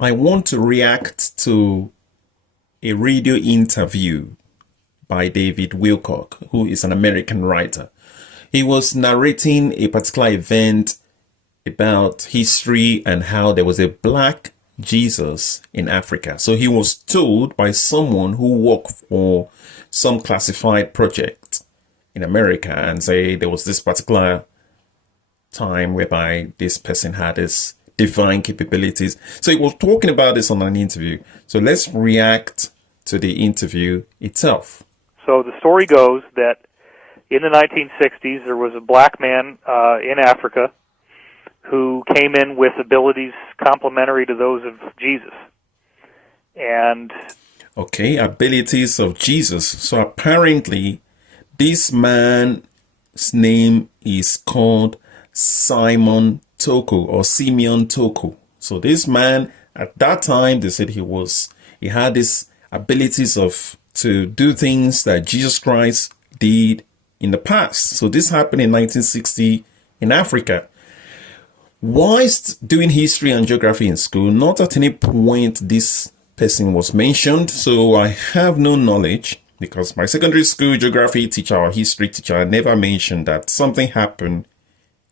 I want to react to a radio interview by David Wilcock, who is an American writer. He was narrating a particular event about history and how there was a black Jesus in Africa. So he was told by someone who worked for some classified project in America and say there was this particular time whereby this person had his divine capabilities. So he was talking about this on an interview. So let's react to the interview itself. So the story goes that in the 1960s, there was a black man in Africa who came in with abilities complementary to those of Jesus. And okay, abilities of Jesus. So apparently, this man's name is called Simon Toko or Simeon Toko. So this man, at that time, they said he had these abilities to do things that Jesus Christ did in the past. So this happened in 1960 in Africa. Whilst doing history and geography in school, not at any point this person was mentioned. So I have no knowledge because my secondary school geography teacher or history teacher never mentioned that something happened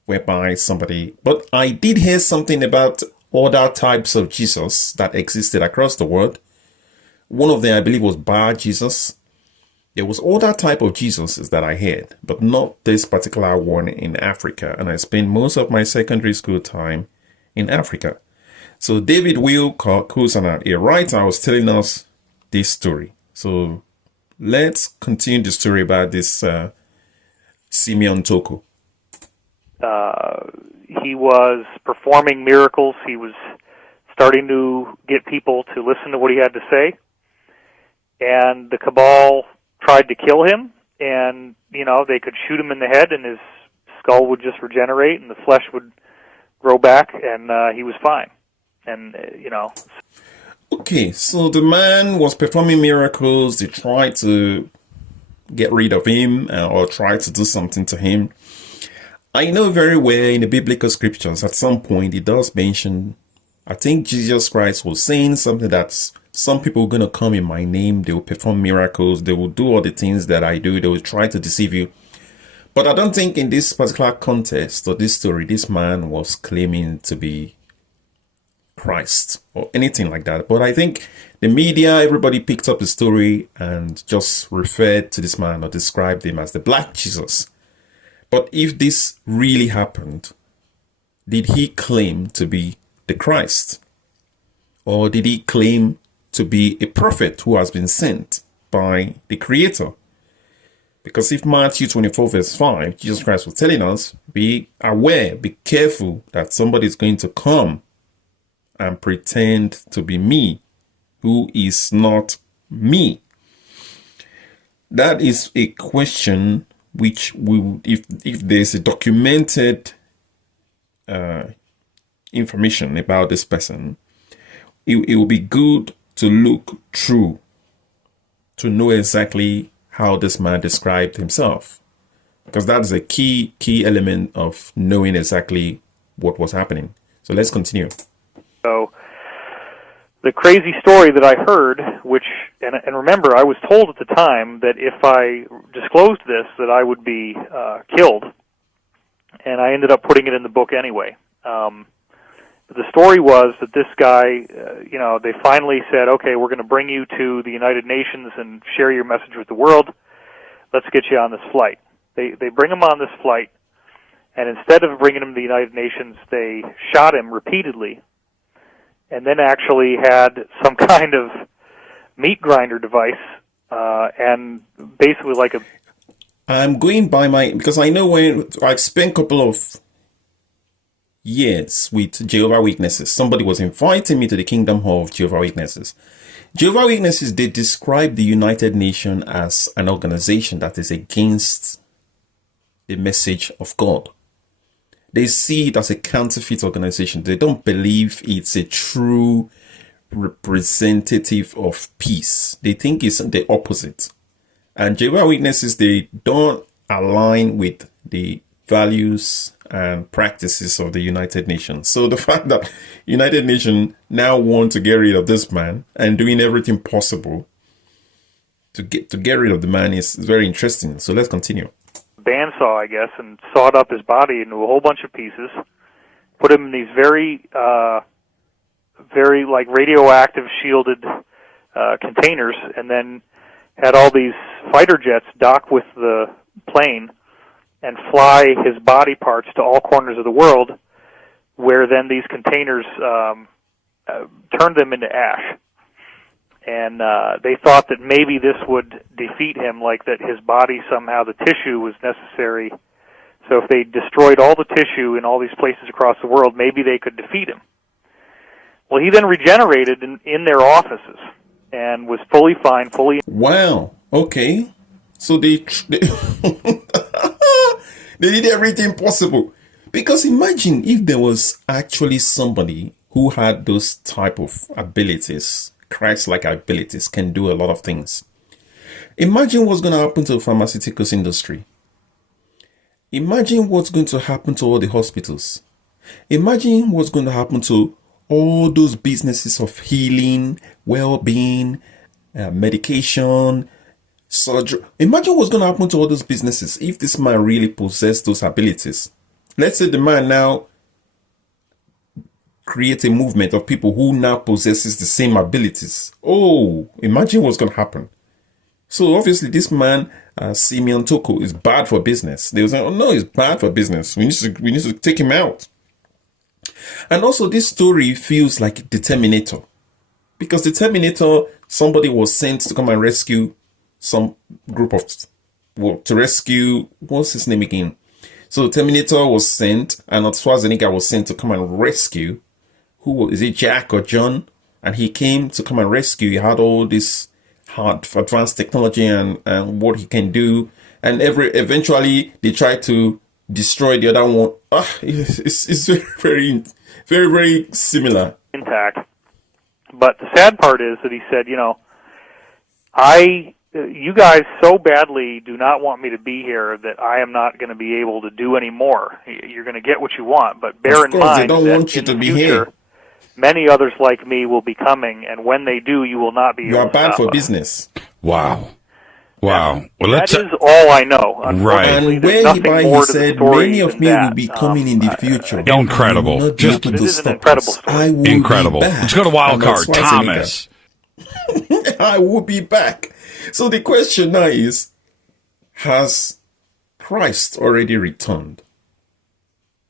whereby somebody, but I did hear something about other types of Jesus that existed across the world. One of them, I believe, was Bar Jesus. There was other type of Jesuses that I heard, but not this particular one in Africa. And I spent most of my secondary school time in Africa. So David Wilcock, who's a writer, was telling us this story. So let's continue the story about this Simeon Toko. He was performing miracles. He was starting to get people to listen to what he had to say. And the cabal tried to kill him, and, they could shoot him in the head, and his skull would just regenerate, and the flesh would grow back, and he was fine. And, Okay, so the man was performing miracles. They tried to get rid of him or try to do something to him. I know very well in the biblical scriptures, at some point, it does mention, I think Jesus Christ was saying something that's, some people are going to come in my name, they will perform miracles, they will do all the things that I do, they will try to deceive you. But I don't think in this particular context or this story, this man was claiming to be Christ or anything like that. But I think the media, everybody picked up the story and just referred to this man or described him as the Black Jesus. But if this really happened, did he claim to be the Christ? Or did he claim to be a prophet who has been sent by the Creator? Because if Matthew 24 verse 5, Jesus Christ was telling us, be aware, be careful that somebody is going to come and pretend to be me, who is not me. That is a question which if there's a documented information about this person, it will be good to look through to know exactly how this man described himself, because that is a key element of knowing exactly what was happening. So let's continue. So the crazy story that I heard, which, and remember, I was told at the time that if I disclosed this, that I would be killed, and I ended up putting it in the book anyway. But the story was that this guy, they finally said, okay, we're going to bring you to the United Nations and share your message with the world. Let's get you on this flight. They bring him on this flight, and instead of bringing him to the United Nations, they shot him repeatedly, and then actually had some kind of meat grinder device, and basically like a... I'm going by because I know when I've spent a couple of years with Jehovah's Witnesses. Somebody was inviting me to the Kingdom Hall of Jehovah's Witnesses. Jehovah's Witnesses, they describe the United Nations as an organization that is against the message of God. They see it as a counterfeit organization. They don't believe it's a true representative of peace. They think it's the opposite. And Jehovah's Witnesses, they don't align with the values and practices of the United Nations. So the fact that United Nations now want to get rid of this man and doing everything possible to get rid of the man is very interesting. So let's continue. Bandsaw, I guess, and sawed up his body into a whole bunch of pieces, put him in these very like radioactive shielded containers, and then had all these fighter jets dock with the plane and fly his body parts to all corners of the world, where then these containers turned them into ash. And they thought that maybe this would defeat him, like that his body somehow, the tissue was necessary. So if they destroyed all the tissue in all these places across the world, maybe they could defeat him. Well, he then regenerated in their offices and was fully fine, fully... Wow. Okay. So they they did everything possible. Because imagine if there was actually somebody who had those type of abilities, Christ-like abilities, can do a lot of things. Imagine what's going to happen to the pharmaceuticals industry. Imagine what's going to happen to all the hospitals. Imagine what's going to happen to all those businesses of healing, well-being, medication, surgery. Imagine what's going to happen to all those businesses if this man really possessed those abilities. Let's say the man now creates a movement of people who now possesses the same abilities. Oh, imagine what's going to happen. So obviously this man, Simeon Toko, is bad for business. They were saying, oh no, he's bad for business. We need to take him out. And also this story feels like the Terminator. Because the Terminator, somebody was sent to come and rescue some group of, to rescue, what's his name again? So Terminator was sent, and Schwarzenegger was sent to come and rescue, is it Jack or John? And he came to come and rescue. He had all this hard advanced technology and what he can do. And eventually they tried to destroy the other one. It's very, very, very similar. Intact. But the sad part is that he said, you guys so badly do not want me to be here that I am not going to be able to do any more. You're going to get what you want, but bear in mind they don't that want you in to the be future, here. Many others like me will be coming, and when they do, you will not be able to stop us. You are bad for business. Wow. Wow. Well, that is all I know. Right. And whereby he said, many of me will be coming in the future. Incredible. Just it is an incredible story. Incredible. Let's go to Wildcard. Thomas. I will be back. So the question now is, has Christ already returned?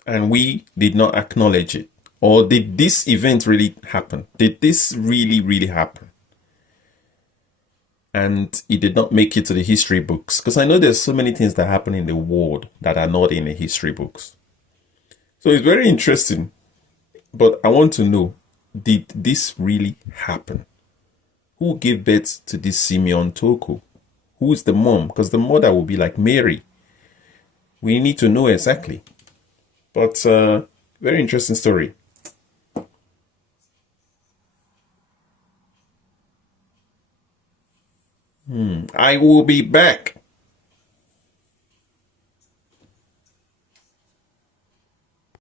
And we did not acknowledge it. Or did this event really happen? Did this really, really happen? And it did not make it to the history books. Because I know there's so many things that happen in the world that are not in the history books. So it's very interesting. But I want to know, did this really happen? Who gave birth to this Simeon Toko? Who is the mom? Because the mother will be like Mary. We need to know exactly. But very interesting story. I will be back.